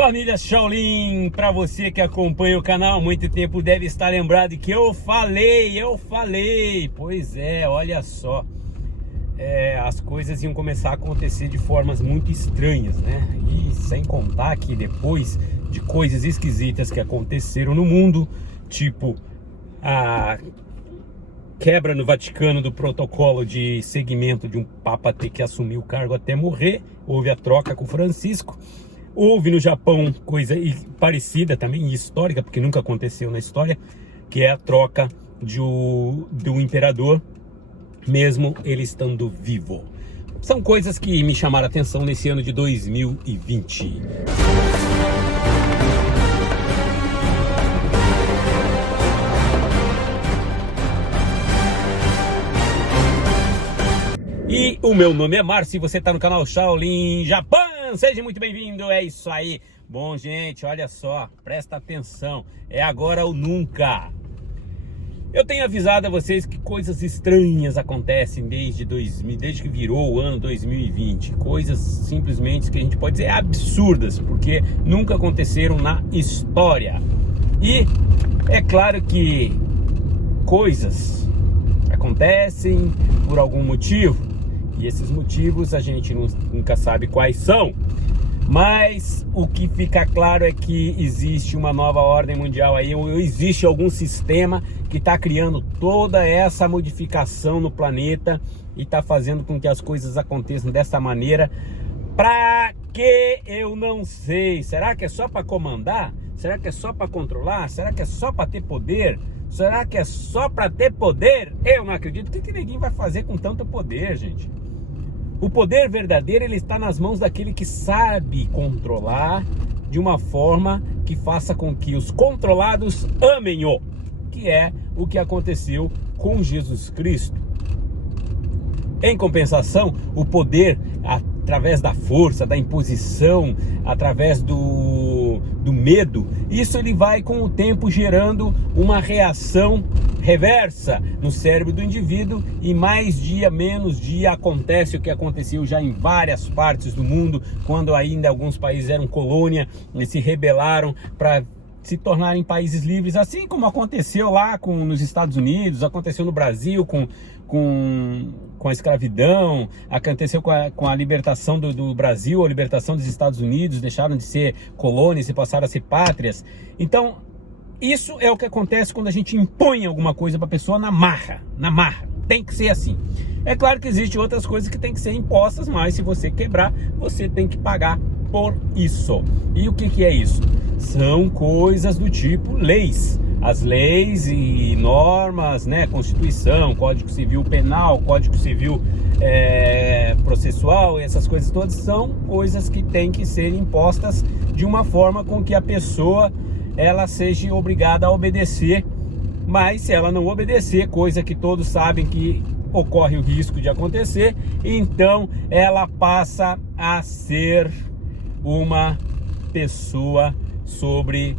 Família Shaolin, para você que acompanha o canal há muito tempo deve estar lembrado que eu falei, pois é, olha só, as coisas iam começar a acontecer de formas muito estranhas, né? E sem contar que depois de coisas esquisitas que aconteceram no mundo, tipo a quebra no Vaticano do protocolo de seguimento de um Papa ter que assumir o cargo até morrer, houve a troca com Francisco. Houve no Japão coisa parecida também, histórica, porque nunca aconteceu na história, que é a troca do imperador, mesmo ele estando vivo. São coisas que me chamaram a atenção nesse ano de 2020. E o meu nome é Márcio e você está no canal Shaolin Japão. Seja muito bem-vindo, é isso aí. Bom, gente, olha só, presta atenção, é agora ou nunca. Eu tenho avisado a vocês que coisas estranhas acontecem desde que virou o ano 2020. Coisas simplesmente que a gente pode dizer absurdas, porque nunca aconteceram na história. E é claro que coisas acontecem por algum motivo. E esses motivos a gente nunca sabe quais são. Mas o que fica claro é que existe uma nova ordem mundial aí, existe algum sistema que está criando toda essa modificação no planeta e está fazendo com que as coisas aconteçam dessa maneira. Pra que eu não sei? Será que é só para comandar? Será que é só para controlar? Será que é só para ter poder? Será que é só para ter poder? Eu não acredito. O que ninguém vai fazer com tanto poder, gente? O poder verdadeiro, ele está nas mãos daquele que sabe controlar de uma forma que faça com que os controlados amem-o, que é o que aconteceu com Jesus Cristo. Em compensação, o poder, através da força, da imposição, através do medo, isso ele vai com o tempo gerando uma reação reversa no cérebro do indivíduo e mais dia, menos dia acontece o que aconteceu já em várias partes do mundo, quando ainda alguns países eram colônia e se rebelaram para se tornarem países livres, assim como aconteceu lá nos Estados Unidos, aconteceu no Brasil com a escravidão, aconteceu com a libertação do Brasil, a libertação dos Estados Unidos, deixaram de ser colônias e passaram a ser pátrias. Então, isso é o que acontece quando a gente impõe alguma coisa para a pessoa na marra, tem que ser assim. É claro que existem outras coisas que tem que ser impostas, mas se você quebrar, você tem que pagar por isso. E o que é isso? São coisas do tipo leis. As leis e normas, né? Constituição, Código Civil Penal, Código Civil Processual, essas coisas todas são coisas que têm que ser impostas de uma forma com que a pessoa ela seja obrigada a obedecer. Mas se ela não obedecer, coisa que todos sabem que ocorre o risco de acontecer, então ela passa a ser uma pessoa sobre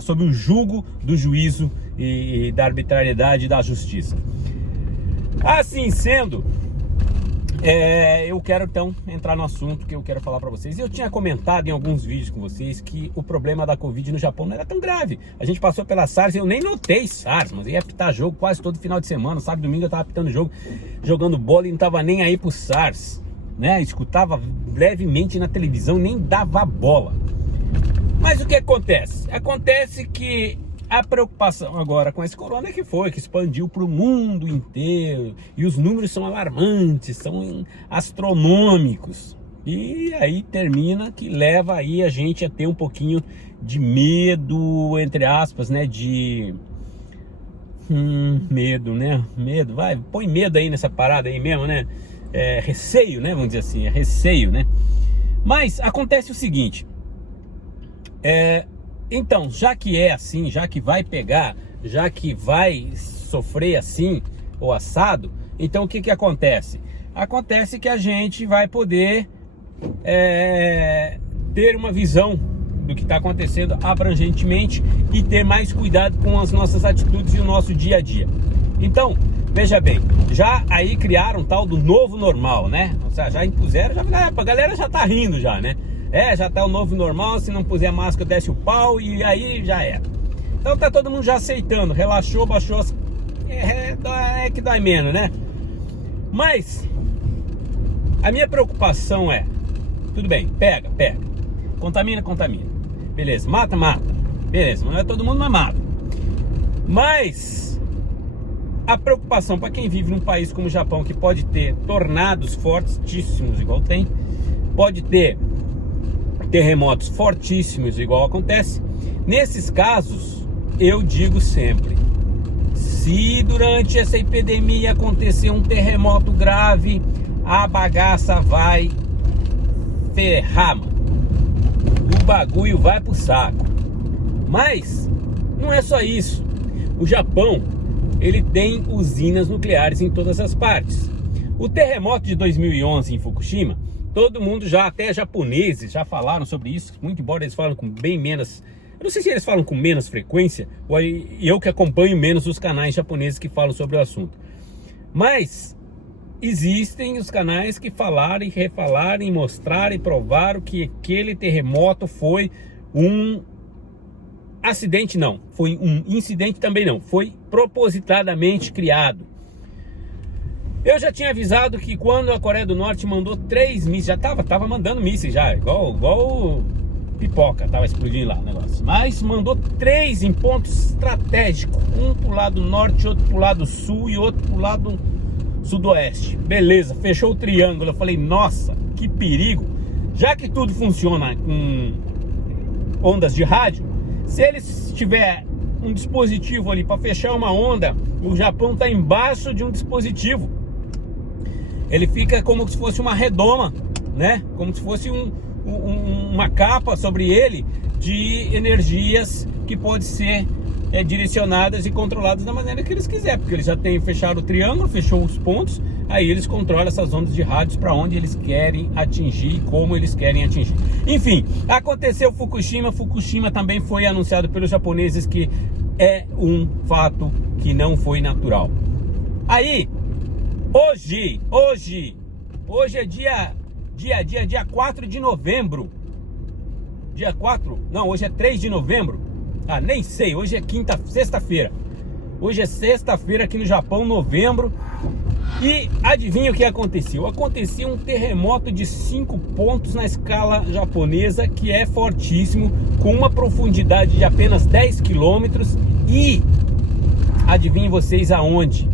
sobre o julgo do juízo e da arbitrariedade e da justiça. Assim sendo, eu quero então entrar no assunto que eu quero falar para vocês. Eu tinha comentado em alguns vídeos com vocês que o problema da Covid no Japão não era tão grave. A gente passou pela SARS, eu nem notei SARS, mas eu ia apitar jogo quase todo final de semana, sábado e domingo eu tava apitando jogo, jogando bola e não tava nem aí pro SARS, né? Escutava levemente na televisão, nem dava bola. Mas o que acontece? Acontece que a preocupação agora com esse corona que expandiu para o mundo inteiro e os números são alarmantes, são astronômicos. E aí termina que leva aí a gente a ter um pouquinho de medo, entre aspas, né? Medo, né? Medo, põe medo aí nessa parada aí mesmo, né? Receio, né? Vamos dizer assim, receio, né? Mas acontece o seguinte. Então, já que é assim, já que vai pegar, já que vai sofrer assim, ou assado, então o que acontece? Acontece que a gente vai poder ter uma visão do que está acontecendo abrangentemente e ter mais cuidado com as nossas atitudes e o nosso dia a dia. Então, veja bem, já aí criaram um tal do novo normal, né? Ou seja, já impuseram, a galera já tá rindo já, né? Já tá o novo normal, se não puser máscara desce o pau e aí já era. Então tá todo mundo já aceitando, relaxou, baixou as... que dói menos, né? Mas a minha preocupação é, tudo bem, pega, contamina, beleza, mata, beleza, não é todo mundo, mas mata. Mas a preocupação para quem vive num país como o Japão, que pode ter tornados fortíssimos igual tem, pode ter terremotos fortíssimos igual acontece, nesses casos eu digo sempre: se durante essa epidemia acontecer um terremoto grave, a bagaça vai ferrar, mano. O bagulho vai pro saco. Mas não é só isso. O Japão, ele tem usinas nucleares em todas as partes. O terremoto de 2011 em Fukushima, todo mundo já, até japoneses, já falaram sobre isso, muito embora eles falam com bem menos... Eu não sei se eles falam com menos frequência, ou eu que acompanho menos os canais japoneses que falam sobre o assunto. Mas existem os canais que falaram e refalaram e mostraram e provaram que aquele terremoto foi um acidente, não. Foi um incidente também não. Foi propositadamente criado. Eu já tinha avisado que quando a Coreia do Norte mandou 3 mísseis, já tava mandando mísseis já, igual pipoca, tava explodindo lá o negócio. Mas mandou 3 em pontos estratégicos, um pro lado norte, outro pro lado sul e outro pro lado sudoeste. Beleza, fechou o triângulo. Eu falei, nossa, que perigo. Já que tudo funciona com ondas de rádio, se eles tiver um dispositivo ali para fechar uma onda, o Japão tá embaixo de um dispositivo. Ele fica como se fosse uma redoma, né? Como se fosse uma capa sobre ele de energias que pode ser direcionadas e controladas da maneira que eles quiserem, porque eles já têm fechado o triângulo, fechou os pontos, aí eles controlam essas ondas de rádios para onde eles querem atingir e como eles querem atingir. Enfim, aconteceu Fukushima também foi anunciado pelos japoneses que é um fato que não foi natural. Aí, hoje é dia 4 de novembro. Dia 4? Não, hoje é 3 de novembro. Ah, nem sei, hoje é sexta-feira. Hoje é sexta-feira aqui no Japão, novembro. E adivinha o que aconteceu? Aconteceu um terremoto de 5 pontos na escala japonesa, que é fortíssimo, com uma profundidade de apenas 10 quilômetros. E adivinhem vocês aonde?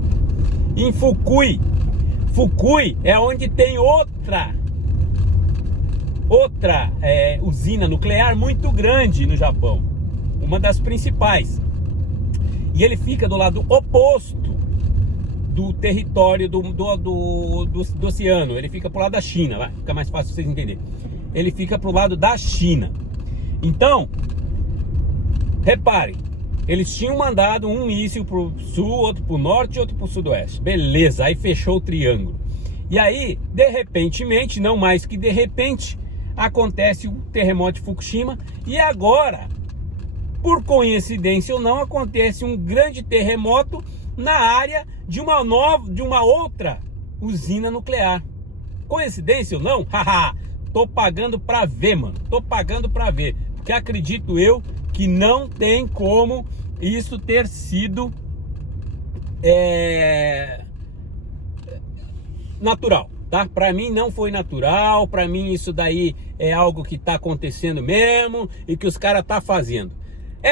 Em Fukui. Fukui é onde tem outra usina nuclear muito grande no Japão, uma das principais, e ele fica do lado oposto do território do oceano. Ele fica pro lado da China, fica mais fácil vocês entenderem. Ele fica pro lado da China. Então, reparem, eles tinham mandado um míssil pro sul, outro pro norte e outro pro sudoeste. Beleza, aí fechou o triângulo. E aí, de repentemente, não mais que de repente, acontece o terremoto de Fukushima. E agora, por coincidência ou não, acontece um grande terremoto na área de uma outra usina nuclear. Coincidência ou não? Haha, tô pagando pra ver, mano. Tô pagando pra ver. Porque acredito eu que não tem como isso ter sido natural, tá? Pra mim não foi natural. Pra mim isso daí é algo que tá acontecendo mesmo e que os caras tá fazendo.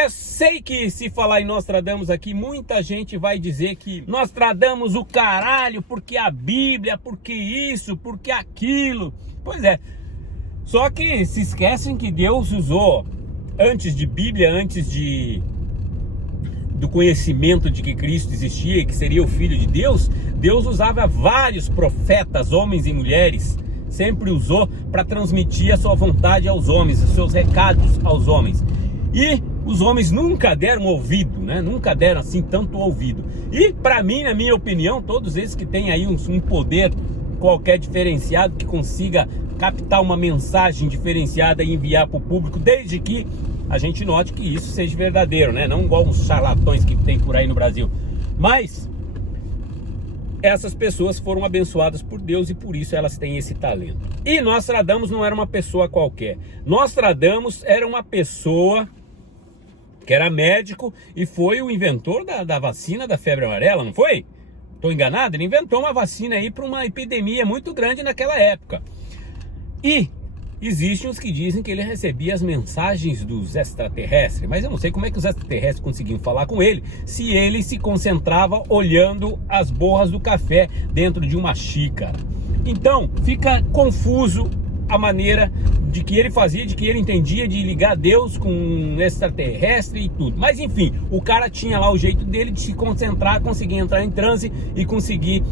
Sei que se falar em Nostradamus aqui, muita gente vai dizer que Nostradamus o caralho, porque a Bíblia, porque isso, porque aquilo. Pois é, só que se esquecem que Deus usou, antes de Bíblia, antes do conhecimento de que Cristo existia e que seria o Filho de Deus, Deus usava vários profetas, homens e mulheres, sempre usou para transmitir a sua vontade aos homens, os seus recados aos homens. E os homens nunca deram ouvido, né? Nunca deram assim tanto ouvido. E para mim, na minha opinião, todos esses que têm aí um poder qualquer diferenciado, que consiga captar uma mensagem diferenciada e enviar para o público, desde que a gente note que isso seja verdadeiro, né? Não igual uns charlatões que tem por aí no Brasil. Mas essas pessoas foram abençoadas por Deus e por isso elas têm esse talento. E Nostradamus não era uma pessoa qualquer. Nostradamus era uma pessoa que era médico e foi o inventor da vacina da febre amarela, não foi? Estou enganado? Ele inventou uma vacina aí para uma epidemia muito grande naquela época. E existem os que dizem que ele recebia as mensagens dos extraterrestres, mas eu não sei como é que os extraterrestres conseguiam falar com ele, se ele se concentrava olhando as borras do café dentro de uma xícara. Então, fica confuso a maneira de que ele fazia, de que ele entendia de ligar Deus com um extraterrestre e tudo. Mas enfim, o cara tinha lá o jeito dele de se concentrar, conseguir entrar em transe e conseguir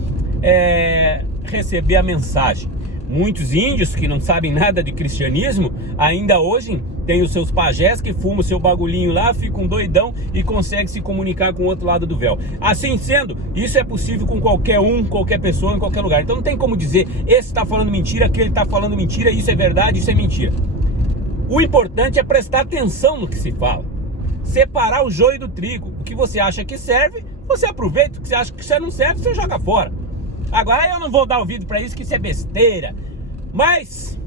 receber a mensagem. Muitos índios que não sabem nada de cristianismo, ainda hoje tem os seus pajés que fumam o seu bagulhinho lá, ficam doidão e conseguem se comunicar com o outro lado do véu. Assim sendo, isso é possível com qualquer um, qualquer pessoa, em qualquer lugar. Então não tem como dizer, esse está falando mentira, aquele está falando mentira, isso é verdade, isso é mentira. O importante é prestar atenção no que se fala. Separar o joio do trigo. O que você acha que serve, você aproveita. O que você acha que não serve, você joga fora. Agora eu não vou dar ouvido para isso, que isso é besteira. Mas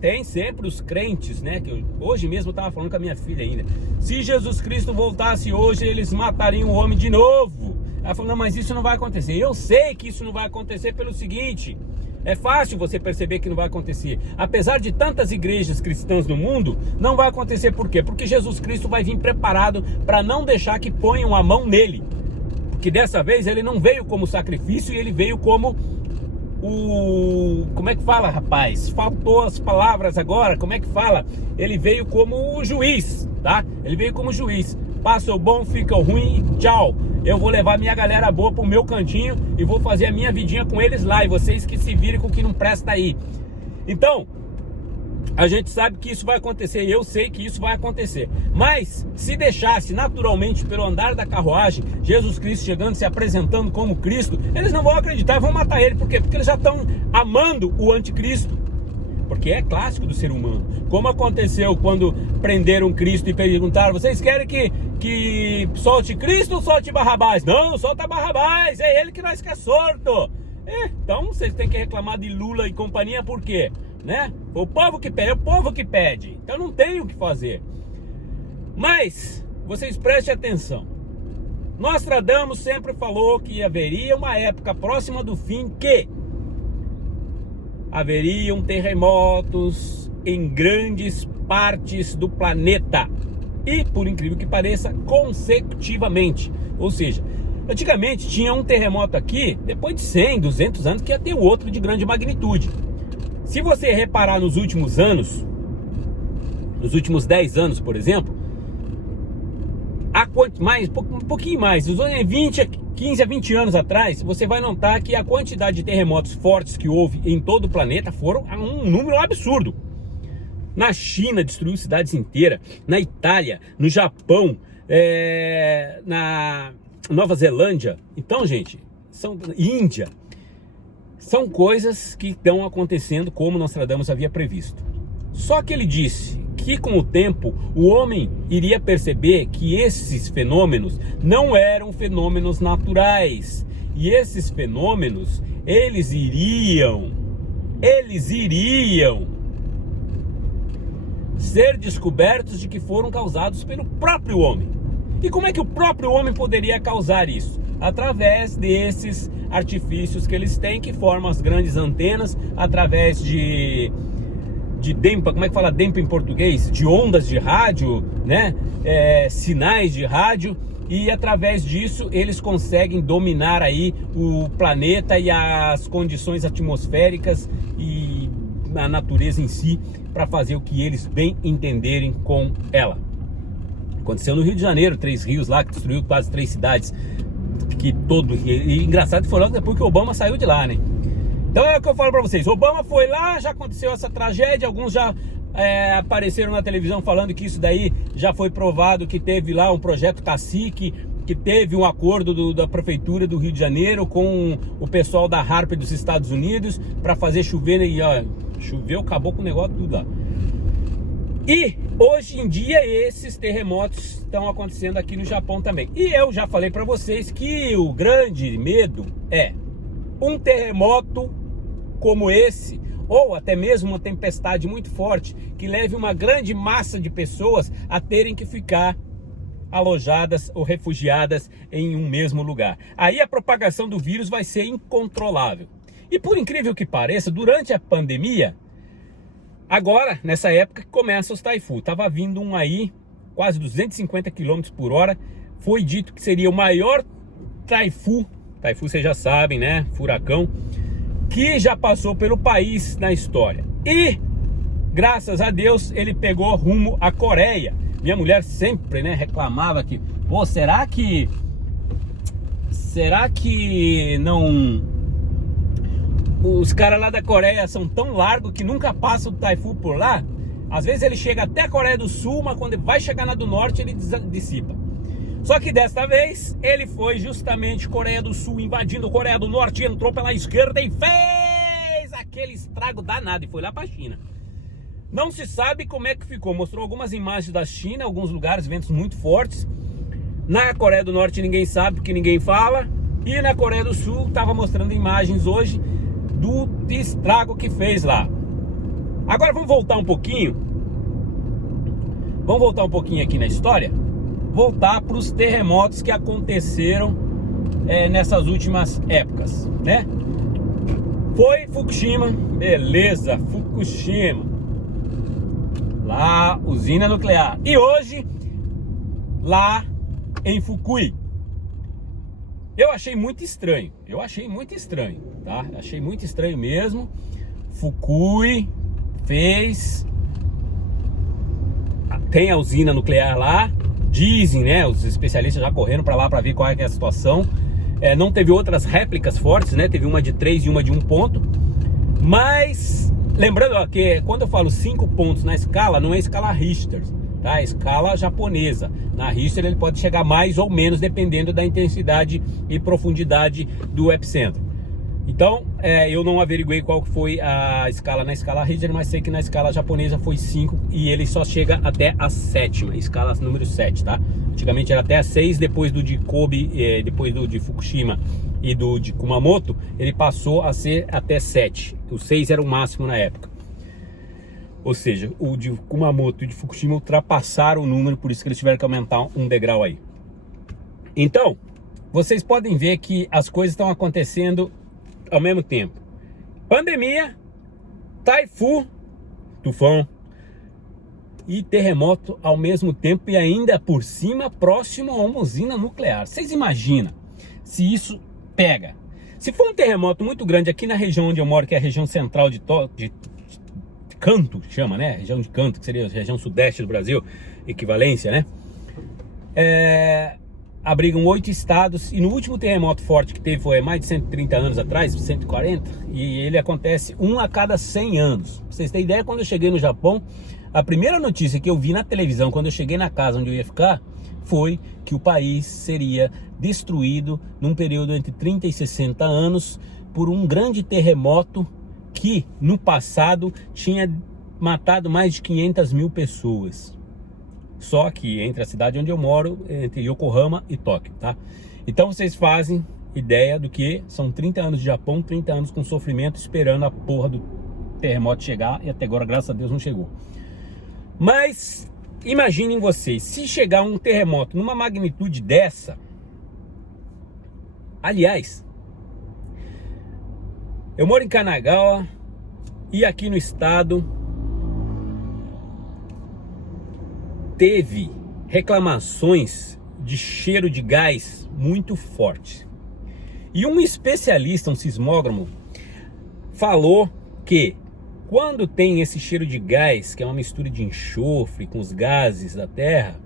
tem sempre os crentes, né? Que hoje mesmo eu estava falando com a minha filha ainda. Se Jesus Cristo voltasse hoje, eles matariam o homem de novo. Ela falou, não, mas isso não vai acontecer. Eu sei que isso não vai acontecer pelo seguinte. É fácil você perceber que não vai acontecer. Apesar de tantas igrejas cristãs no mundo, não vai acontecer. Por quê? Porque Jesus Cristo vai vir preparado para não deixar que ponham a mão nele. Que dessa vez ele não veio como sacrifício, e ele veio como como é que fala, rapaz? Faltou as palavras agora, como é que fala? Ele veio como o juiz, tá? Ele veio como juiz. Passa o bom, fica o ruim, tchau. Eu vou levar minha galera boa pro meu cantinho e vou fazer a minha vidinha com eles lá, e vocês que se virem com o que não presta aí. Então, a gente sabe que isso vai acontecer, eu sei que isso vai acontecer. Mas, se deixasse naturalmente pelo andar da carruagem, Jesus Cristo chegando, se apresentando como Cristo, eles não vão acreditar, vão matar ele. Por quê? Porque eles já estão amando o anticristo. Porque é clássico do ser humano. Como aconteceu quando prenderam Cristo e perguntaram, vocês querem que solte Cristo ou solte Barrabás? Não, solta Barrabás, é ele que nós quer sorto. Então, vocês têm que reclamar de Lula e companhia, por quê? Né? O povo que pede, é o povo que pede. Então não tem o que fazer. Mas vocês prestem atenção. Nostradamus sempre falou que haveria uma época próxima do fim que haveriam terremotos em grandes partes do planeta. E, por incrível que pareça, consecutivamente. Ou seja, antigamente tinha um terremoto aqui, depois de 100, 200 anos que ia ter outro de grande magnitude. Se você reparar nos últimos anos, nos últimos 10 anos, por exemplo, um pouquinho mais, uns 15 a 20 anos atrás, você vai notar que a quantidade de terremotos fortes que houve em todo o planeta foram um número absurdo. Na China destruiu cidades inteiras, na Itália, no Japão, na Nova Zelândia. Então, gente, Índia. São coisas que estão acontecendo como Nostradamus havia previsto. Só que ele disse que com o tempo o homem iria perceber que esses fenômenos não eram fenômenos naturais. E esses fenômenos, eles iriam ser descobertos de que foram causados pelo próprio homem. E como é que o próprio homem poderia causar isso? Através desses artifícios que eles têm, que formam as grandes antenas, através de DEMPA, como é que fala DEMPA em português? De ondas de rádio, né? Sinais de rádio, e através disso eles conseguem dominar aí o planeta e as condições atmosféricas e a natureza em si, para fazer o que eles bem entenderem com ela. Aconteceu no Rio de Janeiro, 3 rios lá, que destruiu quase 3 cidades. E engraçado que foi logo depois que o Obama saiu de lá, né? Então é o que eu falo pra vocês. Obama foi lá, já aconteceu essa tragédia. Alguns já apareceram na televisão falando que isso daí já foi provado, que teve lá um projeto Cacique, que teve um acordo da prefeitura do Rio de Janeiro com o pessoal da Harp dos Estados Unidos para fazer chover, e ó, choveu, acabou com o negócio tudo lá. E hoje em dia esses terremotos estão acontecendo aqui no Japão também. E eu já falei para vocês que o grande medo é um terremoto como esse, ou até mesmo uma tempestade muito forte, que leve uma grande massa de pessoas a terem que ficar alojadas ou refugiadas em um mesmo lugar. Aí a propagação do vírus vai ser incontrolável. E por incrível que pareça, durante a pandemia, agora, nessa época, começa os taifu. Tava vindo um aí, quase 250 km por hora. Foi dito que seria o maior taifu, vocês já sabem, né? Furacão, que já passou pelo país na história. E, graças a Deus, ele pegou rumo à Coreia. Minha mulher sempre, né, reclamava que, pô, será que não... Os caras lá da Coreia são tão largos que nunca passa o taifu por lá. Às vezes ele chega até a Coreia do Sul, mas quando vai chegar na do Norte ele dissipa. Só que desta vez ele foi justamente Coreia do Sul invadindo Coreia do Norte, entrou pela esquerda e fez aquele estrago danado e foi lá para a China. Não se sabe como é que ficou. Mostrou algumas imagens da China, alguns lugares, ventos muito fortes. Na Coreia do Norte ninguém sabe porque ninguém fala. E na Coreia do Sul estava mostrando imagens hoje do estrago que fez lá. Agora vamos voltar um pouquinho. Vamos voltar um pouquinho aqui na história. Voltar para os terremotos que aconteceram nessas últimas épocas, né? Foi Fukushima, beleza, Fukushima. Lá, usina nuclear. E hoje, lá em Fukui. Eu achei muito estranho. Tá? Achei muito estranho mesmo. Fukui fez... Tem a usina nuclear lá. Dizem, né? Os especialistas já correram para lá para ver qual é a situação. Não teve outras réplicas fortes, né? Teve uma de 3 e uma de 1 ponto. Mas... Lembrando que quando eu falo 5 pontos na escala, não é escala Richter, tá? É escala japonesa. Na Richter ele pode chegar mais ou menos dependendo da intensidade e profundidade do epicentro. Então, eu não averiguei qual foi a escala na escala Richter, mas sei que na escala japonesa foi 5 e ele só chega até a 7ª, escala número 7, tá? Antigamente era até a 6, depois do de Kobe, depois do de Fukushima e do de Kumamoto, ele passou a ser até 7. O 6 era o máximo na época. Ou seja, o de Kumamoto e de Fukushima ultrapassaram o número, por isso que eles tiveram que aumentar um degrau aí. Então, vocês podem ver que as coisas estão acontecendo ao mesmo tempo. Pandemia, taifu, tufão e terremoto ao mesmo tempo e ainda por cima próximo a uma usina nuclear. Vocês imaginam se isso pega? Se for um terremoto muito grande aqui na região onde eu moro, que é a região central de Kanto, chama, né? Região de Kanto, que seria a região sudeste do Brasil, equivalência, né? Abrigam 8 estados e no último terremoto forte que teve foi mais de 130 anos atrás, 140, e ele acontece 1 a cada 100 anos. Pra vocês terem ideia, quando eu cheguei no Japão, a primeira notícia que eu vi na televisão quando eu cheguei na casa onde eu ia ficar foi que o país seria destruído num período entre 30 e 60 anos por um grande terremoto que no passado tinha matado mais de 500 mil pessoas. Só que entre a cidade onde eu moro, entre Yokohama e Tóquio, tá? Então vocês fazem ideia do que são 30 anos de Japão, 30 anos com sofrimento, esperando a porra do terremoto chegar, e até agora, graças a Deus, não chegou. Mas imaginem vocês, se chegar um terremoto numa magnitude dessa, aliás, eu moro em Kanagawa e aqui no estado teve reclamações de cheiro de gás muito forte. E um especialista, um sismógrafo, falou que quando tem esse cheiro de gás, que é uma mistura de enxofre com os gases da terra,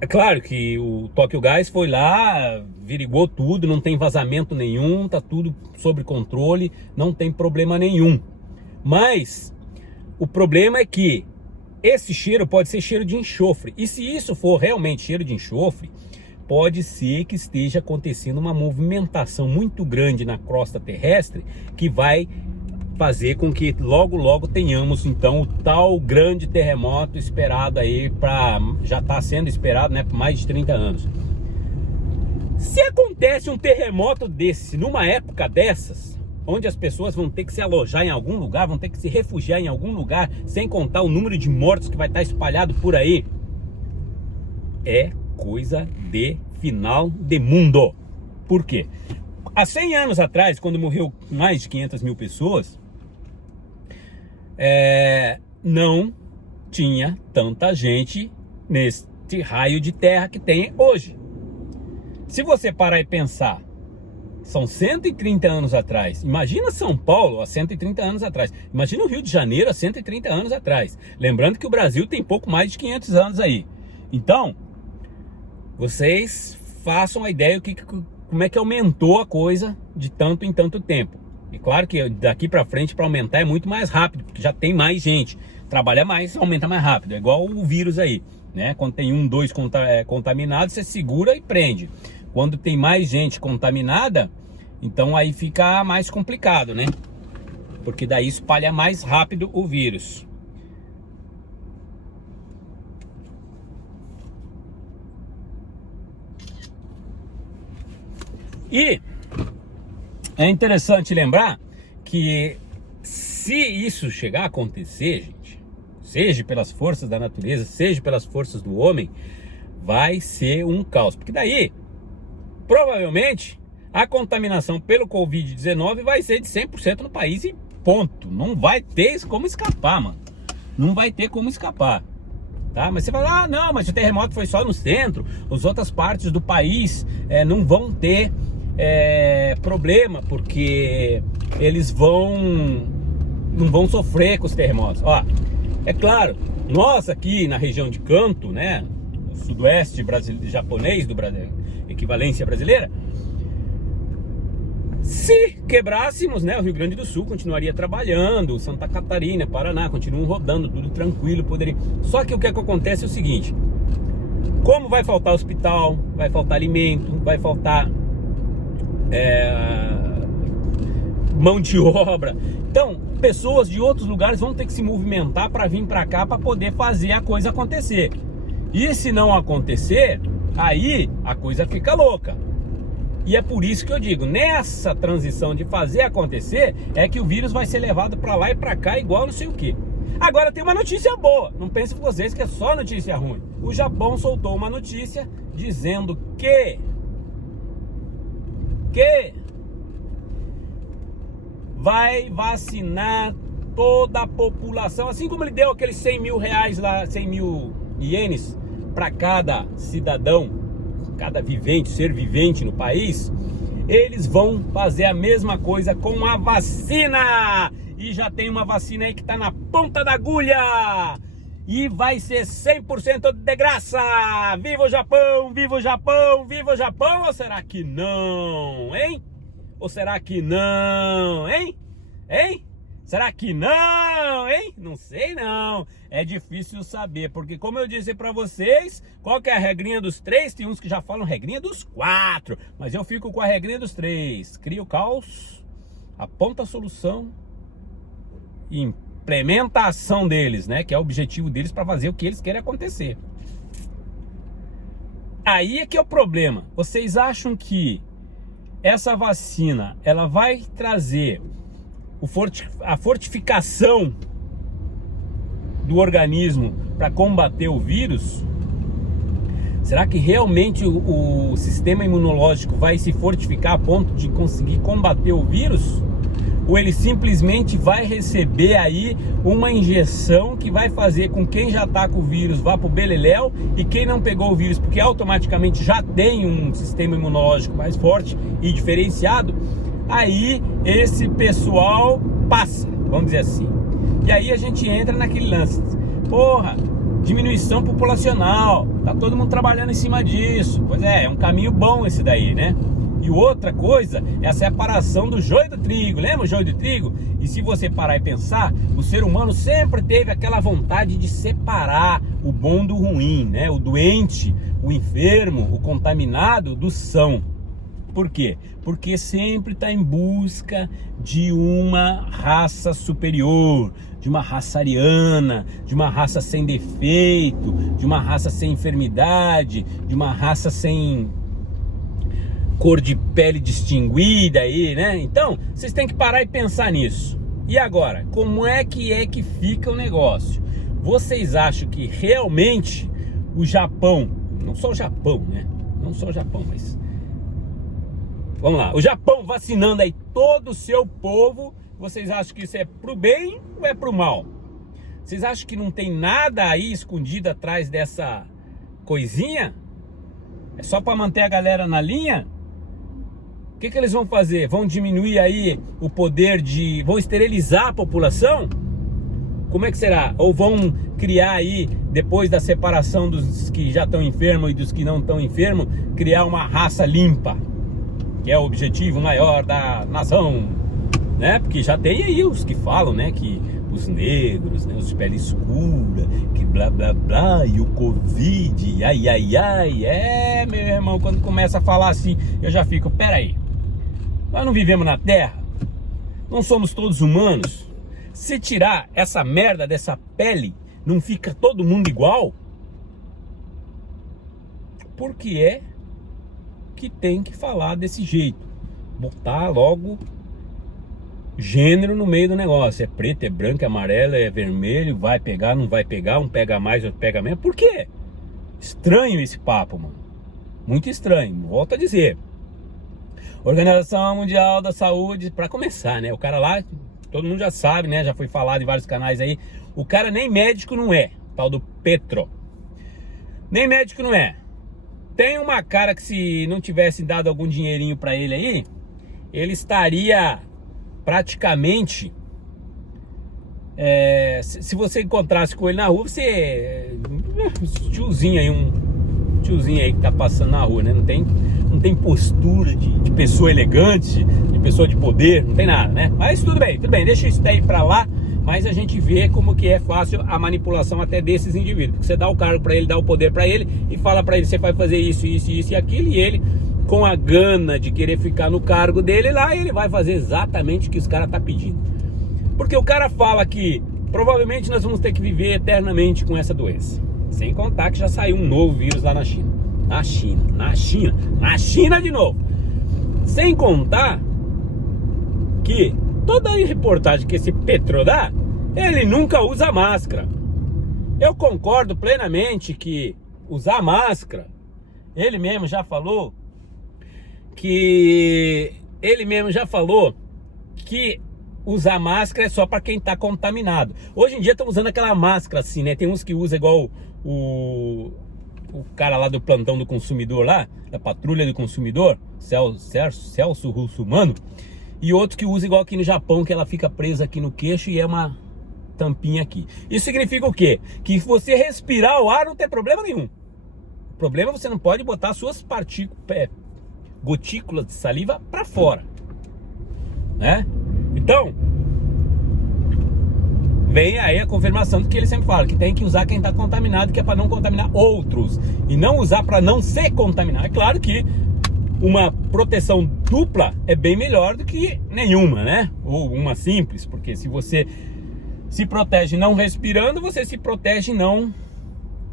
é claro que o Tóquio Gás foi lá, averiguou tudo, não tem vazamento nenhum, tá tudo sob controle, não tem problema nenhum. Mas o problema é que esse cheiro pode ser cheiro de enxofre. E se isso for realmente cheiro de enxofre, pode ser que esteja acontecendo uma movimentação muito grande na crosta terrestre que vai fazer com que logo logo tenhamos então o tal grande terremoto esperado aí, já está sendo esperado, né, por mais de 30 anos. Se acontece um terremoto desse, numa época dessas, onde as pessoas vão ter que se alojar em algum lugar, vão ter que se refugiar em algum lugar, sem contar o número de mortos que vai estar espalhado por aí, é coisa de final de mundo. Por quê? Há 100 anos atrás, quando morreu mais de 500 mil pessoas, não tinha tanta gente neste raio de terra que tem hoje. Se você parar e pensar, são 130 anos atrás. Imagina São Paulo há 130 anos atrás. Imagina o Rio de Janeiro há 130 anos atrás. Lembrando que o Brasil tem pouco mais de 500 anos aí. Então, vocês façam a ideia como é que aumentou a coisa de tanto em tanto tempo. E claro que daqui para frente, para aumentar, é muito mais rápido, porque já tem mais gente. Trabalha mais, aumenta mais rápido. É igual o vírus aí, né? Quando tem 1, 2 contaminados, você segura e prende. Quando tem mais gente contaminada, então aí fica mais complicado, né? Porque daí espalha mais rápido o vírus. E é interessante lembrar que se isso chegar a acontecer, gente, seja pelas forças da natureza, seja pelas forças do homem, vai ser um caos. Porque daí, provavelmente, a contaminação pelo Covid-19 vai ser de 100% no país e ponto. Não vai ter como escapar, mano. Não vai ter como escapar. Tá? Mas você fala, não, mas o terremoto foi só no centro, as outras partes do país não vão ter problema, porque eles não vão sofrer com os terremotos. Ó, é claro, nós aqui na região de Kanto, né, sudoeste japonês do Brasil, equivalência brasileira, se quebrássemos, né, o Rio Grande do Sul continuaria trabalhando, Santa Catarina, Paraná, continuam rodando, tudo tranquilo, poderia. Só que o que acontece é o seguinte: como vai faltar hospital, vai faltar alimento, vai faltar mão de obra, então pessoas de outros lugares vão ter que se movimentar para vir para cá para poder fazer a coisa acontecer. E se não acontecer, aí a coisa fica louca. E é por isso que eu digo, nessa transição de fazer acontecer, é que o vírus vai ser levado para lá e para cá igual não sei o que. Agora tem uma notícia boa, não pensem vocês que é só notícia ruim. O Japão soltou uma notícia dizendo que vai vacinar toda a população, assim como ele deu aqueles 100 mil reais lá, 100 mil ienes para cada cidadão, cada ser vivente no país. Eles vão fazer a mesma coisa com a vacina. E já tem uma vacina aí que tá na ponta da agulha. E vai ser 100% de graça. Viva o Japão, viva o Japão, viva o Japão. Ou será que não, hein? Ou será que não, hein? Hein? Será que não, hein? Não sei não. É difícil saber, porque como eu disse pra vocês, qual que é a regrinha dos 3? Tem uns que já falam regrinha dos 4, mas eu fico com a regrinha dos 3. Cria o caos, aponta a solução e implementa a ação deles, né? Que é o objetivo deles para fazer o que eles querem acontecer. Aí é que é o problema. Vocês acham que essa vacina, ela vai trazer a fortificação do organismo para combater o vírus? Será que realmente o sistema imunológico vai se fortificar a ponto de conseguir combater o vírus? Ou ele simplesmente vai receber aí uma injeção que vai fazer com que quem já está com o vírus vá para o beleléu, e quem não pegou o vírus, porque automaticamente já tem um sistema imunológico mais forte e diferenciado, aí esse pessoal passa, vamos dizer assim. E aí a gente entra naquele lance, porra, diminuição populacional, tá todo mundo trabalhando em cima disso. Pois é um caminho bom esse daí, né? E outra coisa é a separação do joio do trigo. Lembra o joio do trigo? E se você parar e pensar, o ser humano sempre teve aquela vontade de separar o bom do ruim, né? O doente, o enfermo, o contaminado do são. Por quê? Porque sempre está em busca de uma raça superior, de uma raça ariana, de uma raça sem defeito, de uma raça sem enfermidade, de uma raça sem cor de pele distinguida aí, né? Então, vocês têm que parar e pensar nisso. E agora, como é que fica o negócio? Vocês acham que realmente o Japão, não só o Japão, né? Não só o Japão, mas... Vamos lá, o Japão vacinando aí todo o seu povo, vocês acham que isso é pro bem ou é pro mal? Vocês acham que não tem nada aí escondido atrás dessa coisinha? É só para manter a galera na linha? O que eles vão fazer? Vão diminuir aí o poder de... Vão esterilizar a população? Como é que será? Ou vão criar aí, depois da separação dos que já estão enfermos e dos que não estão enfermos, criar uma raça limpa, que é o objetivo maior da nação, né? Porque já tem aí os que falam, né, que os negros, né, os de pele escura, que blá blá blá, e o Covid, ai ai ai, meu irmão, quando começa a falar assim, eu já fico, peraí, nós não vivemos na Terra? Não somos todos humanos? Se tirar essa merda dessa pele, não fica todo mundo igual? Por que é que tem que falar desse jeito? Botar logo gênero no meio do negócio. É preto, é branco, é amarelo, é vermelho, vai pegar, não vai pegar, um pega mais, outro pega menos. Por quê? Estranho esse papo, mano. Muito estranho. Volto a dizer. Organização Mundial da Saúde, para começar, né? O cara lá, todo mundo já sabe, né? Já foi falado em vários canais aí. O cara nem médico não é, tal do Petro. Nem médico não é. Tem uma cara que, se não tivesse dado algum dinheirinho para ele aí, ele estaria praticamente... se você encontrasse com ele na rua, você... tiozinho aí que tá passando na rua, né? Não tem postura de pessoa elegante, de pessoa de poder, não tem nada, né? Mas tudo bem, deixa isso daí pra lá. Mas a gente vê como que é fácil a manipulação até desses indivíduos. Você dá o cargo pra ele, dá o poder pra ele e fala pra ele, você vai fazer isso, isso, isso e aquilo, e ele, com a gana de querer ficar no cargo dele lá, ele vai fazer exatamente o que os caras tá pedindo. Porque o cara fala que provavelmente nós vamos ter que viver eternamente com essa doença. Sem contar que já saiu um novo vírus lá na China. Na China de novo. Sem contar que toda a reportagem que esse Petro dá, ele nunca usa máscara. Eu concordo plenamente que usar máscara, ele mesmo já falou que usar máscara é só para quem tá contaminado. Hoje em dia estão usando aquela máscara assim, né? Tem uns que usam igual o cara lá do plantão do consumidor lá, da patrulha do consumidor, Celso Russomano, e outros que usam igual aqui no Japão, que ela fica presa aqui no queixo e é uma tampinha aqui. Isso significa o quê? Que se você respirar o ar não tem problema nenhum. O problema é você não pode botar suas gotículas de saliva para fora, né? Então, vem aí a confirmação do que ele sempre fala, que tem que usar quem está contaminado, que é para não contaminar outros, e não usar para não se contaminar. É claro que uma proteção dupla é bem melhor do que nenhuma, né? Ou uma simples, porque se você se protege não respirando, você se protege não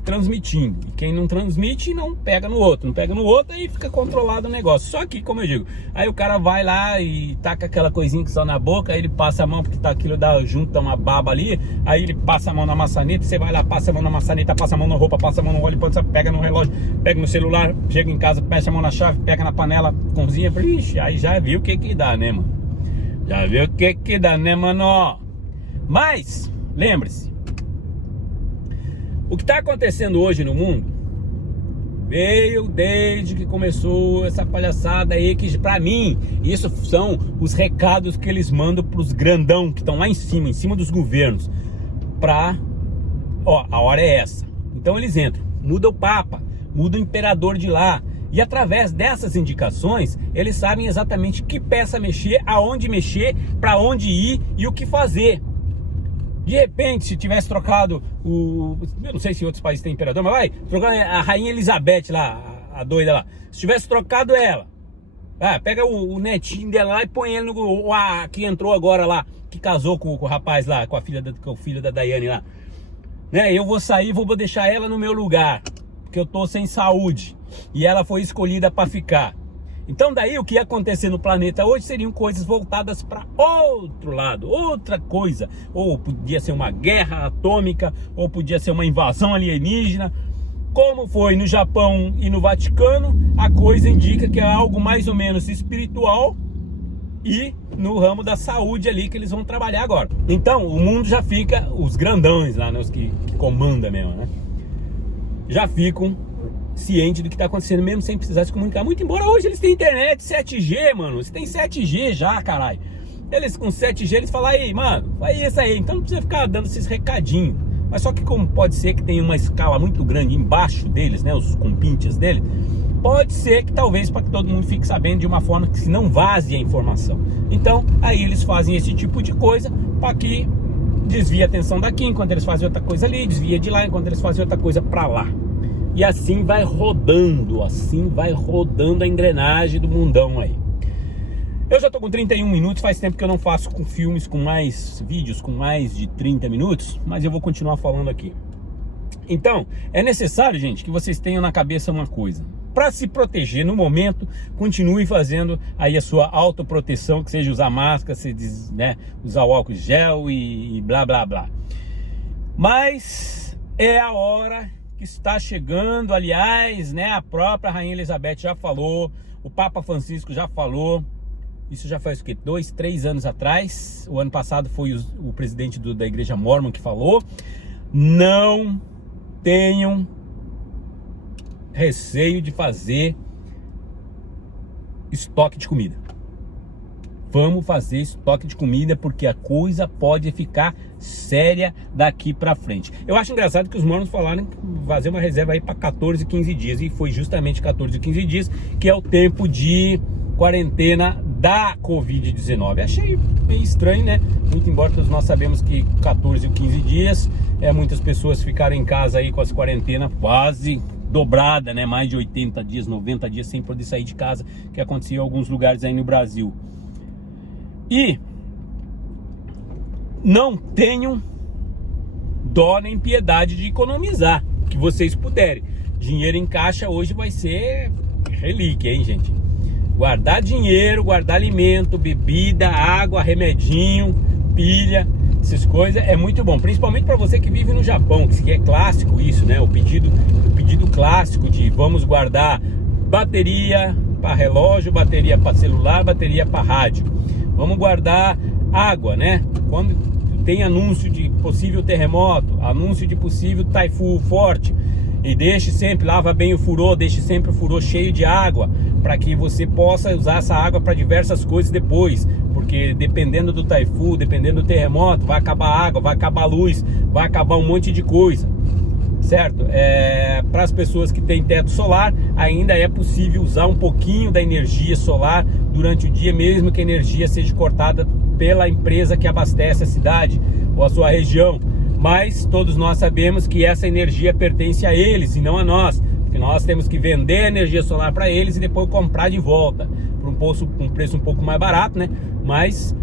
transmitindo. E quem não transmite não pega no outro. Não pega no outro e fica controlado o negócio. Só que, como eu digo, aí o cara vai lá e taca aquela coisinha que só na boca, aí ele passa a mão, porque tá aquilo, junta uma baba ali, aí ele passa a mão na maçaneta, você vai lá, passa a mão na maçaneta, passa a mão na roupa, passa a mão no olho, você pega no relógio, pega no celular, chega em casa, fecha a mão na chave, pega na panela, cozinha, ixi, aí já viu o que dá, né, mano? Já viu o que dá, né, mano? Mas, lembre-se, o que está acontecendo hoje no mundo veio desde que começou essa palhaçada aí, que pra mim, isso são os recados que eles mandam pros grandão que estão lá em cima dos governos, a hora é essa. Então eles entram, muda o Papa, muda o imperador de lá, e através dessas indicações, eles sabem exatamente que peça mexer, aonde mexer, pra onde ir e o que fazer. De repente, se tivesse trocado eu não sei se outros países têm imperador, mas vai trocar a Rainha Elizabeth lá, a doida lá. Se tivesse trocado ela, pega o netinho dela lá e põe ele que entrou agora lá, que casou com o rapaz lá, com o filho da Daiane lá, né? Eu vou sair, vou deixar ela no meu lugar, porque eu tô sem saúde, e ela foi escolhida para ficar. Então daí o que ia acontecer no planeta hoje seriam coisas voltadas para outro lado, outra coisa. Ou podia ser uma guerra atômica, ou podia ser uma invasão alienígena. Como foi no Japão e no Vaticano, a coisa indica que é algo mais ou menos espiritual e no ramo da saúde ali que eles vão trabalhar agora. Então o mundo já fica, os grandões lá, né, os que comandam mesmo, né, já ficam cientes do que está acontecendo mesmo sem precisar se comunicar. Muito embora hoje eles tenham internet 7G, mano, você tem 7G já, caralho. Eles com 7G, eles falam aí, mano, vai isso aí, então não precisa ficar dando esses recadinhos. Mas só que como pode ser que tenha uma escala muito grande embaixo deles, né, os compinches deles, pode ser que talvez para que todo mundo fique sabendo de uma forma que se não vaze a informação. Então aí eles fazem esse tipo de coisa para que desvie a atenção daqui enquanto eles fazem outra coisa ali, desvia de lá enquanto eles fazem outra coisa para lá. E assim vai rodando a engrenagem do mundão aí. Eu já tô com 31 minutos, faz tempo que eu não faço com filmes com mais vídeos, com mais de 30 minutos, mas eu vou continuar falando aqui. Então, é necessário, gente, que vocês tenham na cabeça uma coisa. Para se proteger no momento, continue fazendo aí a sua autoproteção, que seja usar máscara, né, usar o álcool gel e blá blá blá. Mas é a hora que está chegando, aliás, né, a própria Rainha Elizabeth já falou, o Papa Francisco já falou. Isso já faz o quê? 2, 3 anos atrás. O ano passado foi o presidente da Igreja Mórmon que falou. Não tenham receio de fazer estoque de comida. Vamos fazer estoque de comida porque a coisa pode ficar séria daqui pra frente. Eu acho engraçado que os mormons falaram que fazer uma reserva aí para 14, 15 dias. E foi justamente 14, 15 dias que é o tempo de quarentena da Covid-19. Achei meio estranho, né? Muito embora todos nós sabemos que 14 ou 15 dias muitas pessoas ficaram em casa aí com as quarentenas quase dobrada, né? Mais de 80 dias, 90 dias sem poder sair de casa, que acontecia em alguns lugares aí no Brasil. E não tenham dó nem piedade de economizar, que vocês puderem. Dinheiro em caixa hoje vai ser relíquia, hein, gente? Guardar dinheiro, guardar alimento, bebida, água, remedinho, pilha, essas coisas é muito bom, principalmente para você que vive no Japão, que é clássico isso, né? O pedido clássico de vamos guardar bateria para relógio, bateria para celular, bateria para rádio. Vamos guardar água, né? Quando tem anúncio de possível terremoto, anúncio de possível taifu forte, e deixe sempre, lava bem o furô, deixe sempre o furô cheio de água, para que você possa usar essa água para diversas coisas depois, porque dependendo do taifu, dependendo do terremoto, vai acabar a água, vai acabar a luz, vai acabar um monte de coisa, certo? Para as pessoas que têm teto solar, ainda é possível usar um pouquinho da energia solar durante o dia, mesmo que a energia seja cortada pela empresa que abastece a cidade ou a sua região. Mas todos nós sabemos que essa energia pertence a eles e não a nós, porque nós temos que vender a energia solar para eles e depois comprar de volta por um preço um pouco mais barato, né? Mas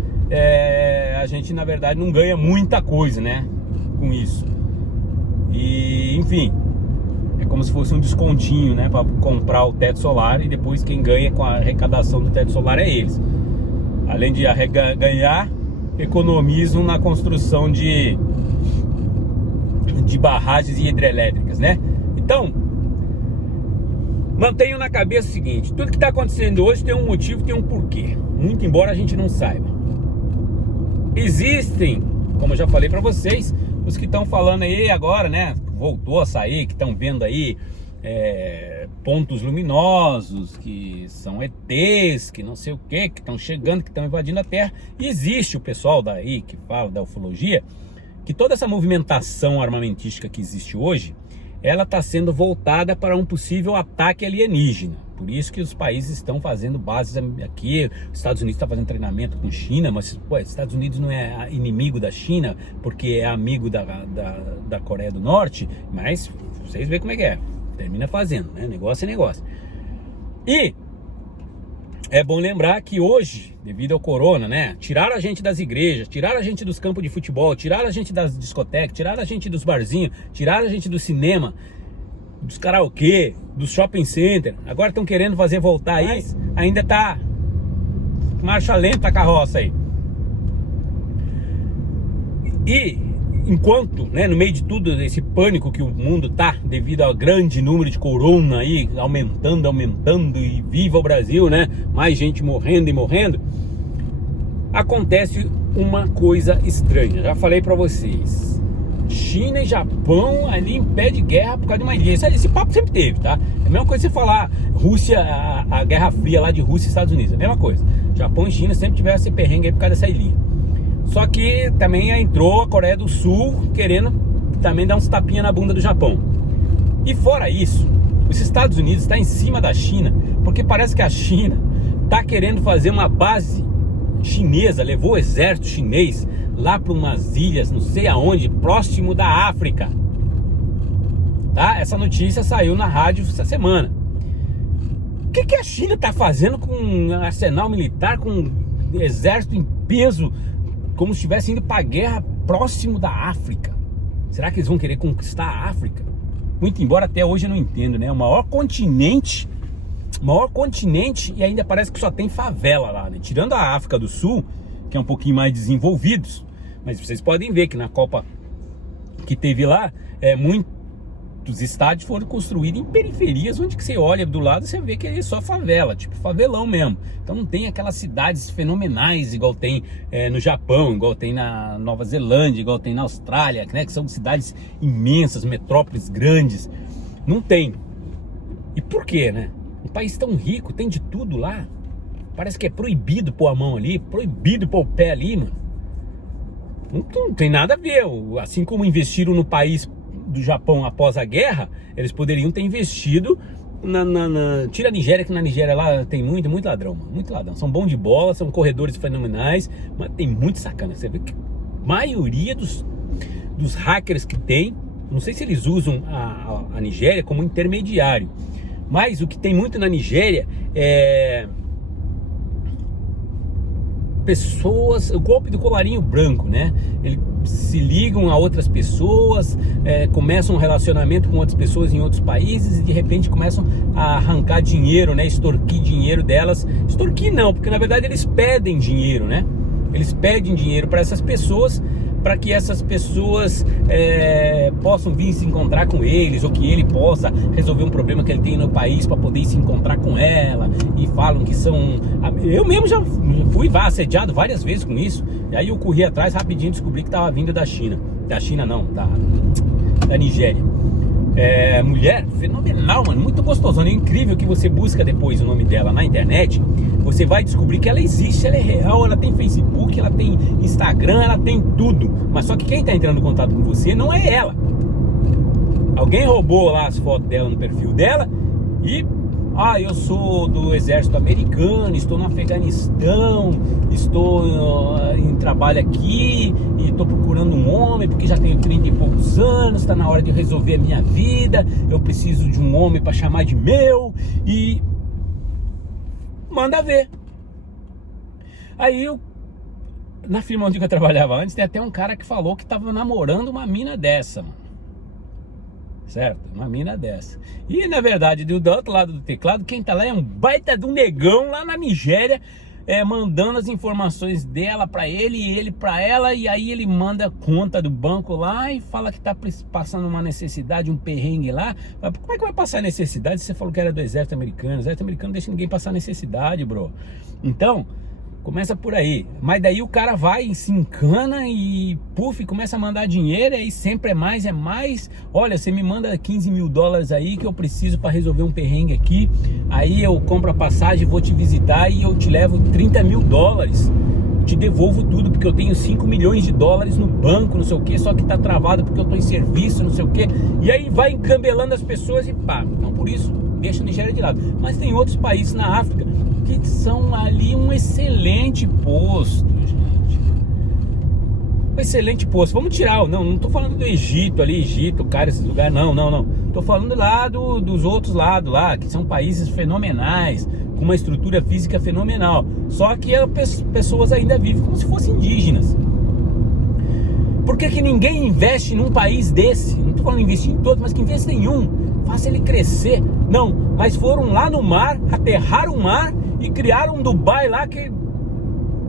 a gente na verdade não ganha muita coisa, né, com isso. E enfim, é como se fosse um descontinho, né, para comprar o teto solar, e depois quem ganha com a arrecadação do teto solar é eles. Além de ganhar, economizam na construção de barragens e hidrelétricas, né? Então, mantenham na cabeça o seguinte: tudo que está acontecendo hoje tem um motivo, tem um porquê, muito embora a gente não saiba. Existem, como eu já falei para vocês, os que estão falando aí agora, né? Voltou a sair, que estão vendo aí pontos luminosos, que são ETs, que não sei o que estão chegando, que estão invadindo a Terra. E existe o pessoal daí que fala da ufologia, que toda essa movimentação armamentística que existe hoje, ela está sendo voltada para um possível ataque alienígena. Por isso que os países estão fazendo bases aqui. Os Estados Unidos está fazendo treinamento com China, mas os Estados Unidos não é inimigo da China, porque é amigo da Coreia do Norte. Mas vocês veem como é que é. Termina fazendo, né? Negócio é negócio. E é bom lembrar que hoje, devido ao corona, né, tiraram a gente das igrejas, tiraram a gente dos campos de futebol, tiraram a gente das discotecas, tiraram a gente dos barzinhos, tiraram a gente do cinema, dos karaokê, do shopping center. Agora estão querendo fazer voltar aí, ainda tá marcha lenta a carroça aí. E enquanto, né, no meio de tudo esse pânico que o mundo tá, devido ao grande número de corona aí, aumentando, e viva o Brasil, né, mais gente morrendo e morrendo, acontece uma coisa estranha. Já falei pra vocês, China e Japão ali em pé de guerra por causa de uma ilha. Esse papo sempre teve, tá? É a mesma coisa que você falar Rússia, a Guerra Fria lá de Rússia e Estados Unidos, é a mesma coisa. Japão e China sempre tiveram esse perrengue aí por causa dessa ilha. Só que também entrou a Coreia do Sul querendo também dar uns tapinha na bunda do Japão. E fora isso, os Estados Unidos está em cima da China, porque parece que a China está querendo fazer uma base chinesa, levou o exército chinês lá para umas ilhas, não sei aonde, próximo da África. Tá? Essa notícia saiu na rádio essa semana. O que a China está fazendo com um arsenal militar, com um exército em peso, como se estivesse indo para a guerra próximo da África? Será que eles vão querer conquistar a África? Muito embora até hoje eu não entendo, né? O maior continente e ainda parece que só tem favela lá, né? Tirando a África do Sul, que é um pouquinho mais desenvolvidos, mas vocês podem ver que na Copa que teve lá, muitos estádios foram construídos em periferias, onde que você olha do lado você vê que é só favela, tipo favelão mesmo. Então não tem aquelas cidades fenomenais igual tem no Japão, igual tem na Nova Zelândia, igual tem na Austrália, né, que são cidades imensas, metrópoles grandes. Não tem. E por quê, né? Um país tão rico, tem de tudo lá. Parece que é proibido pôr a mão ali, proibido pôr o pé ali, mano. Não tem nada a ver. Assim como investiram no país do Japão após a guerra, eles poderiam ter investido tira a Nigéria, que na Nigéria lá tem muito ladrão, mano, muito ladrão. São bons de bola, são corredores fenomenais, mas tem muito sacana. Você vê que a maioria dos hackers que tem, não sei se eles usam a Nigéria como intermediário, mas o que tem muito na Nigéria é pessoas, o golpe do colarinho branco, né? Eles se ligam a outras pessoas, começam um relacionamento com outras pessoas em outros países e de repente começam a arrancar dinheiro, né? Extorquir dinheiro delas. Extorquir não, porque na verdade eles pedem dinheiro, né? Eles pedem dinheiro para essas pessoas, para que essas pessoas possam vir se encontrar com eles, ou que ele possa resolver um problema que ele tem no país para poder se encontrar com ela. E falam que são... Eu mesmo já fui assediado várias vezes com isso. E aí eu corri atrás rapidinho, descobri que estava vindo da China. Da China não, da Nigéria. Mulher fenomenal, mano, muito gostosona. É incrível que você busca depois o nome dela na internet, você vai descobrir que ela existe, ela é real, ela tem Facebook, ela tem Instagram, ela tem tudo. Mas só que quem está entrando em contato com você não é ela. Alguém roubou lá as fotos dela no perfil dela e... eu sou do exército americano, estou no Afeganistão, estou em trabalho aqui e estou procurando um homem porque já tenho 30 e poucos anos, está na hora de resolver a minha vida, eu preciso de um homem para chamar de meu e manda ver. Aí na firma onde eu trabalhava antes, tem até um cara que falou que estava namorando uma mina dessa, mano. Certo? Uma mina dessa. E na verdade, do outro lado do teclado, quem tá lá é um baita de um negão lá na Nigéria, mandando as informações dela pra ele e ele pra ela. E aí ele manda a conta do banco lá e fala que tá passando uma necessidade, um perrengue lá. Mas como é que vai passar necessidade se você falou que era do exército americano? O exército americano não deixa ninguém passar necessidade, bro. Então... começa por aí, mas daí o cara vai, se encana e começa a mandar dinheiro, aí sempre é mais. Olha, você me manda 15 mil dólares aí que eu preciso para resolver um perrengue aqui, aí eu compro a passagem, vou te visitar e eu te levo 30 mil dólares, te devolvo tudo, porque eu tenho 5 milhões de dólares no banco, não sei o que, só que tá travado porque eu tô em serviço, não sei o que, e aí vai encambelando as pessoas e pá. Então por isso, deixa a Nigéria de lado. Mas tem outros países na África que são ali um excelente posto, gente. Um excelente posto. Vamos tirar, não tô falando do Egito ali, cara, esses lugares, não. Tô falando lá dos outros lados lá, que são países fenomenais, com uma estrutura física fenomenal. Só que as pessoas ainda vivem como se fossem indígenas. Por que que ninguém investe num país desse? Não estou falando investir em todos, mas que investe em um, faça ele crescer. Não, mas foram lá no mar, aterraram o mar e criaram um Dubai lá que,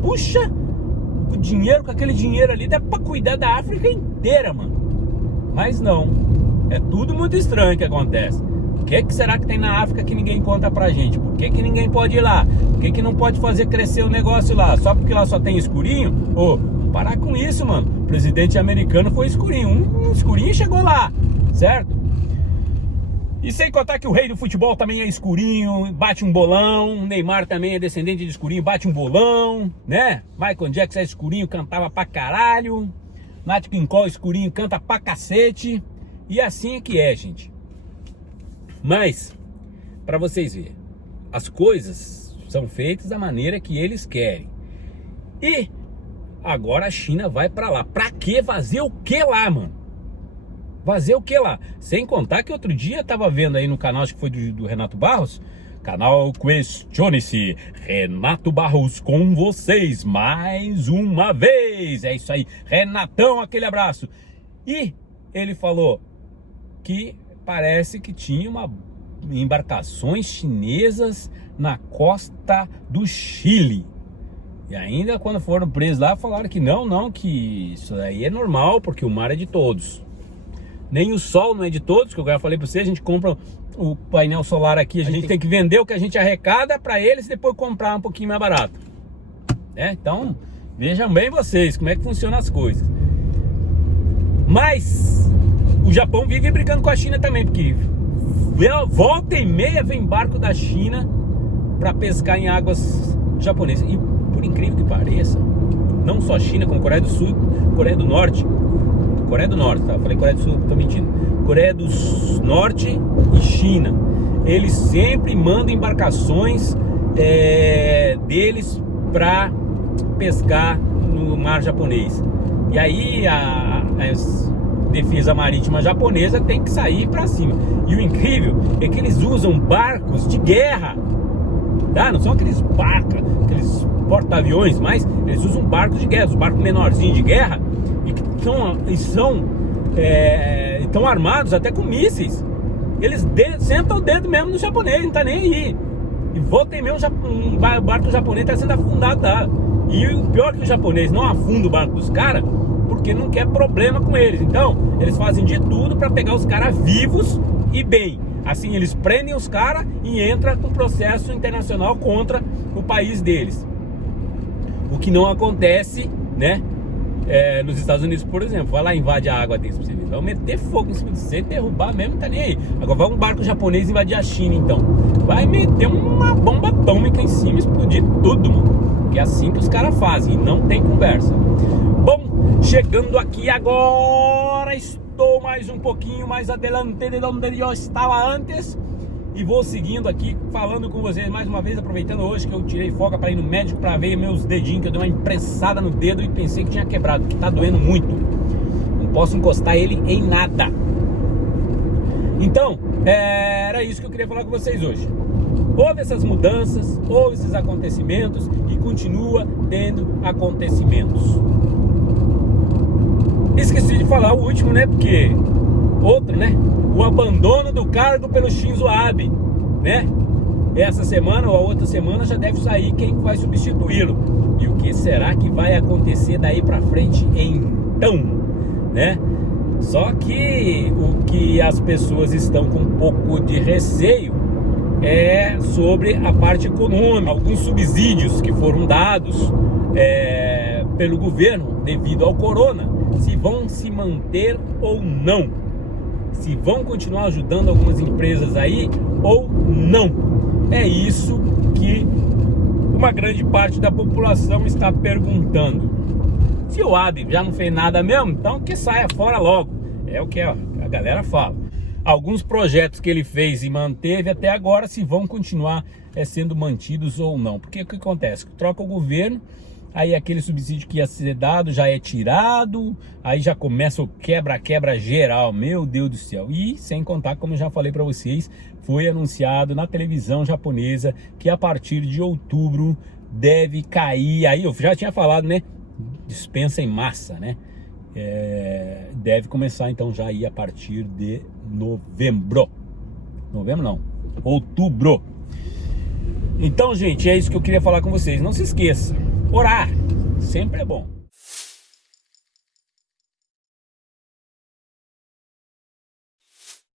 puxa, o dinheiro, com aquele dinheiro ali dá para cuidar da África inteira, mano. Mas não, é tudo muito estranho que acontece. O que será que tem na África que ninguém conta pra gente? Por que que ninguém pode ir lá? Por que que não pode fazer crescer o negócio lá? Só porque lá só tem escurinho? Ô, parar com isso, mano. O presidente americano foi escurinho. Um escurinho chegou lá, certo? E sem contar que o rei do futebol também é escurinho, bate um bolão. O Neymar também é descendente de escurinho, bate um bolão, né? Michael Jackson é escurinho, cantava pra caralho. Nat King Cole escurinho, canta pra cacete. E assim é que é, gente. Mas, para vocês verem, as coisas são feitas da maneira que eles querem. E agora a China vai para lá. Pra quê? Fazer o que lá, mano? Fazer o que lá? Sem contar que outro dia eu tava vendo aí no canal, acho que foi do Renato Barros, canal Questione-se, Renato Barros com vocês mais uma vez. É isso aí, Renatão, aquele abraço. E ele falou que parece que tinha embarcações chinesas na costa do Chile. E ainda quando foram presos lá, falaram que não, que isso aí é normal, porque o mar é de todos. Nem o sol não é de todos, que eu já falei para você, a gente compra o painel solar aqui, a gente tem que vender o que a gente arrecada para eles e depois comprar um pouquinho mais barato. Então, vejam bem vocês como é que funcionam as coisas. Mas o Japão vive brigando com a China também, porque volta e meia vem barco da China para pescar em águas japonesas. E por incrível que pareça, não só China, como Coreia do Sul, Coreia do Norte, tá? Eu falei Coreia do Sul, tô mentindo. Coreia do Norte e China, eles sempre mandam embarcações deles para pescar no mar japonês. E aí a defesa marítima japonesa tem que sair para cima. E o incrível é que eles usam barcos de guerra, tá? Não são aqueles barcos, aqueles porta-aviões, mas eles usam barcos de guerra, os barcos menorzinhos de guerra, e que estão armados até com mísseis. Eles sentam o dedo mesmo no japonês, não tá nem aí. E volta e meia um barco japonês tá sendo afundado lá. E o pior é que o japonês não afunda o barco dos caras porque não quer problema com eles. Então, eles fazem de tudo para pegar os caras vivos e bem. Assim, eles prendem os caras e entram com processo internacional contra o país deles. O que não acontece, né? Nos Estados Unidos, por exemplo, vai lá, invade a água deles pra você ver. Vai meter fogo em cima de você, derrubar mesmo, não tá nem aí. Agora vai um barco japonês invadir a China, então. Vai meter uma bomba atômica em cima, explodir tudo, mano. Que é assim que os caras fazem, e não tem conversa. Bom, chegando aqui agora, estou mais um pouquinho mais adelante de onde eu estava antes. E vou seguindo aqui, falando com vocês mais uma vez, aproveitando hoje que eu tirei folga para ir no médico para ver meus dedinhos, que eu dei uma impressada no dedo e pensei que tinha quebrado, que tá doendo muito. Não posso encostar ele em nada. Então, era isso que eu queria falar com vocês hoje. Houve essas mudanças, houve esses acontecimentos e continua tendo acontecimentos. Esqueci de falar o último, né? Porque outro, né? O abandono do cargo pelo Shinzo Abe, né? Essa semana ou a outra semana já deve sair quem vai substituí-lo. E o que será que vai acontecer daí pra frente então, né? Só que o que as pessoas estão com um pouco de receio é sobre a parte econômica. Alguns subsídios que foram dados pelo governo devido ao corona, se vão se manter ou não. Se vão continuar ajudando algumas empresas aí ou não. É isso que uma grande parte da população está perguntando. Se o Abe já não fez nada mesmo, então que saia fora logo. É o que a galera fala. Alguns projetos que ele fez e manteve até agora, se vão continuar sendo mantidos ou não. Porque o que acontece? Troca o governo, aí aquele subsídio que ia ser dado já é tirado, aí já começa o quebra-quebra geral, meu Deus do céu. E sem contar, como eu já falei para vocês, foi anunciado na televisão japonesa que a partir de outubro deve cair, aí eu já tinha falado, né? Dispensa em massa, né? deve começar então já aí a partir de novembro. Novembro não, outubro. Então, gente, é isso que eu queria falar com vocês. Não se esqueça, orar sempre é bom.